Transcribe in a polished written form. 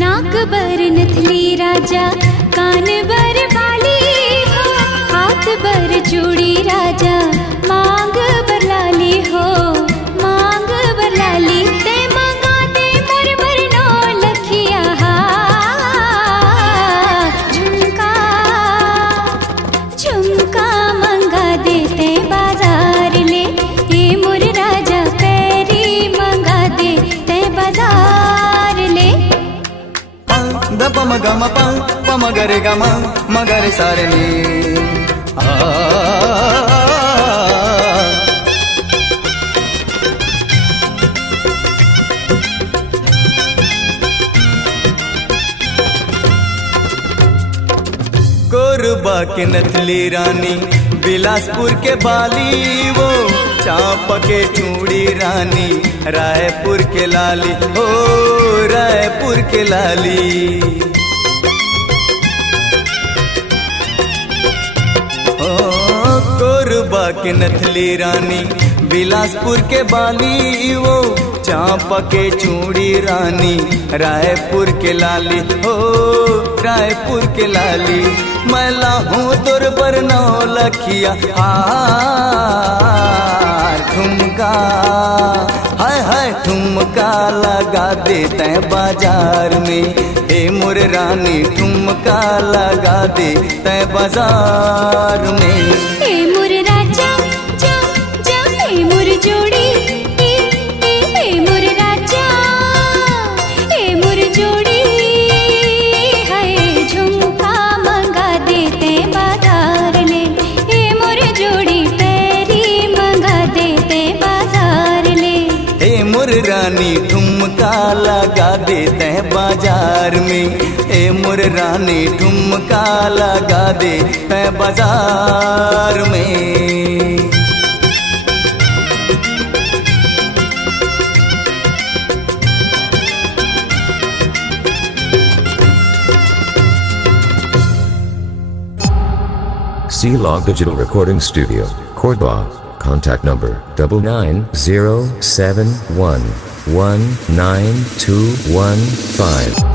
नाक बर नथली राजा, कान बर बाली हो, हाथ बर चूड़ी राजा, मांग बर लाली हो, मांग बर लाली। ते मांगा दे मोर बर नो लखिया झुमका, झुमका मंगा दे ते बाजार ले, ये मोर राजा पैरी मंगा दे ते बाजार ले। द प म ग म प प म ग रे ग म ग रे सा रे नी कोरबा के नथली रानी, बिलासपुर के बाली वो, चांप के चूड़ी रानी, रायपुर के लाली ओ रायपुर के लाली। ओ कोरबा के नथली रानी, बिलासपुर के बाली वो, चांप के चूड़ी रानी, रायपुर के लाली ओ रायपुर के लाली। मैला हूँ तोर पर नौ लखिया ठुमका, हाय हाय ठुमका लगा देते बाजार में, ए मोर रानी ठुमका लगा देते बाजार में। ए मोर राजा जा जा, ए मोर जोड़ी, ए मोर राजा, ए मोर जोड़ी, हाय झुमका मंगा देते बाजार ले, ए मोर जोड़ी पैरी मंगा देते बाजार ले। ए मोर रानी ठुमका लगा देते हैं बाजार में, ए मोर रानी ठुमका लगा देते हैं बाजार में। C-Log Digital Recording Studio, Cordoba. Contact number 9907119215.